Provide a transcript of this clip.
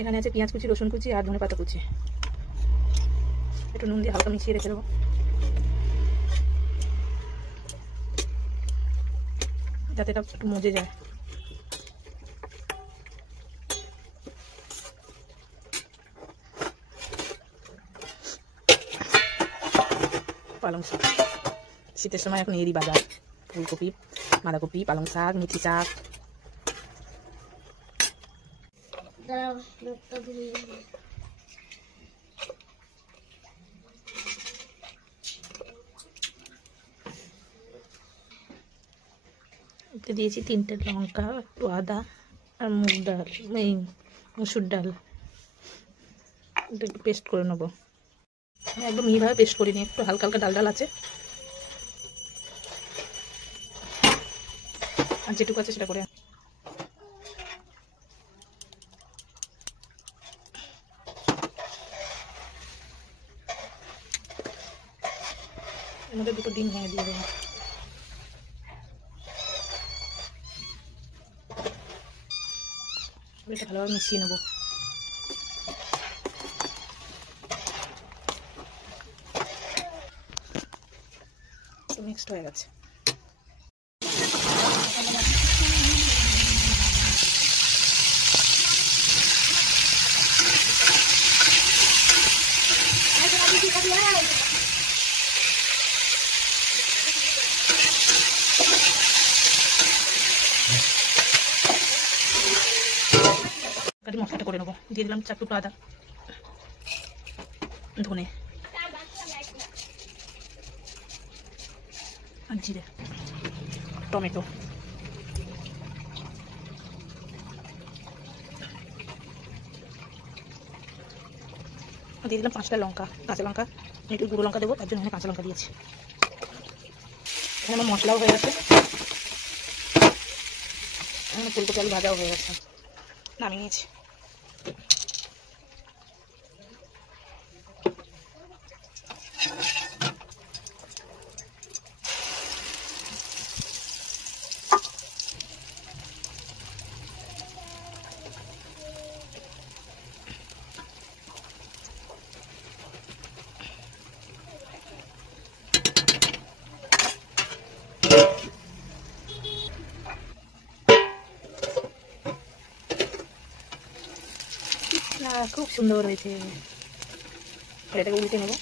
এখানে আছে পেঁয়াজ কুচি, রসুন কুচি আর ধনে পাতা কুচি। একটু নুন দিয়ে হালকা মিশিয়ে রেখে দেবো। যাতে এটা একটু মজে যায়। পালং শাক শীতের সময় এখন এরই বাজার। ফুলকপি, বাঁধাকপি, পালং শাক, মেথি শাক। দিয়েছি 3টে লঙ্কা, একটু আদা আর মুগ ডাল, এই মুসুর ডাল। একটু পেস্ট করে নেবো। একদম মিহিভাবে পেস্ট করিনি, একটু হালকা হালকা ডাল ডাল আছে। আর যেটুকু আছে সেটা করে এর মধ্যে 2টো ডিম ভেঙে দিয়ে দেবো। এটা ভালোভাবে মিশিয়ে নেবো। মিক্সড হয়ে গেছে। মশলাটা করে নেবো। দিয়ে দিলাম 4 টুকরো আদা, ধনে আর জিরে, টমেটো, দিয়ে দিলাম 5টা লঙ্কা, কাঁচা লঙ্কা। একটু গুঁড়ো লঙ্কা দেবো, তার জন্য এখানে কাঁচা লঙ্কা দিয়েছি। এখানে আমার মশলাও হয়ে গেছে, এখানে ফুলকপি আলু ভাজাও হয়ে গেছে, নামিয়ে নিয়েছি। খুব সুন্দর হয়েছে। এটাকে উল্টে নেবো।